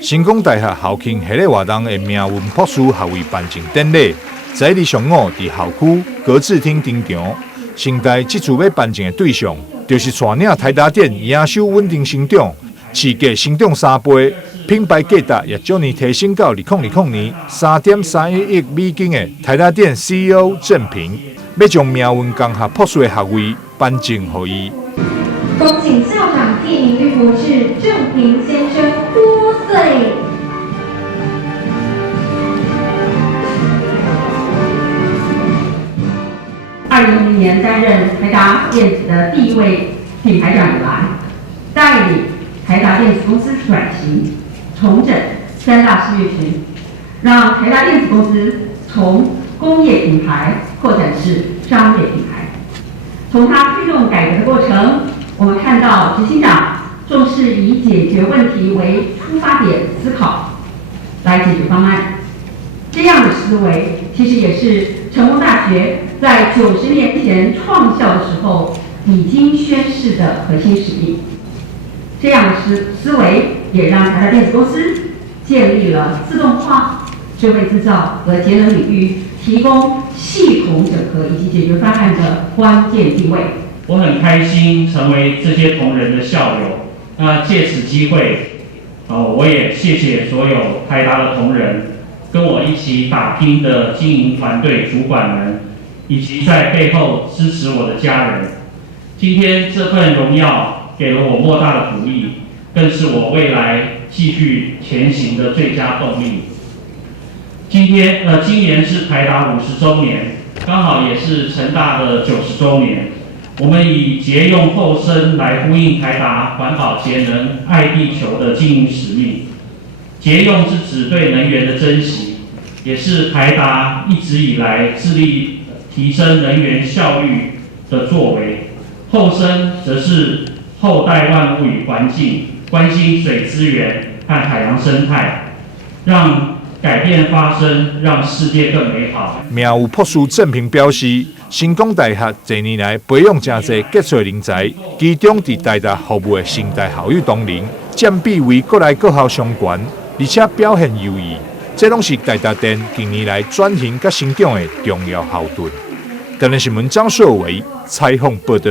成功大学校庆系列活动的命运朴树学位颁证典礼，在日上午伫校区歌志厅登场。成大这次要颁证的对象，就是带领台达电营收稳定成长，市价成长3倍，品牌价值也将年提升到2020年3.31亿美金的台达电 CEO 郑平，要将命运降下朴树的学位颁证给伊。恭请校长莅临绿博士郑平先生多岁。2010年担任台达电子的第一位品牌长以来，带领台达电子公司转型、重整3大事业群，让台达电子公司从工业品牌扩展至商业品牌。从它推动改革的过程，我们看到执行长重视以解决问题为出发点思考来解决方案。这样的思维其实也是成功大学在90年前创校的时候已经宣示的核心使命。这样的思维也让台达电子公司建立了自动化、智慧制造和节能领域提供系统整合以及解决方案的关键地位。我很开心成为这些同仁的校友。那借此机会，我也谢谢所有台达的同仁，跟我一起打拼的经营团队主管们，以及在背后支持我的家人。今天这份荣耀给了我莫大的鼓励，更是我未来继续前行的最佳动力。今年是台达50周年，刚好也是成大的90周年。我们以节用后生来呼应台达环保节能、爱地球的经营使命。节用是指对能源的珍惜，也是台达一直以来致力提升能源效率的作为。后生则是厚待万物与环境，关心水资源和海洋生态，让改变发生，让世界更美好。命运朴树郑平表示，成功大学这年来培养真侪杰出人才，其中伫台大服务的成大校友同仁，占比为国内各校上悬，而且表现优异。这拢是台达电近年来转型甲成长的重要后盾。台南新闻张硕维采访报道。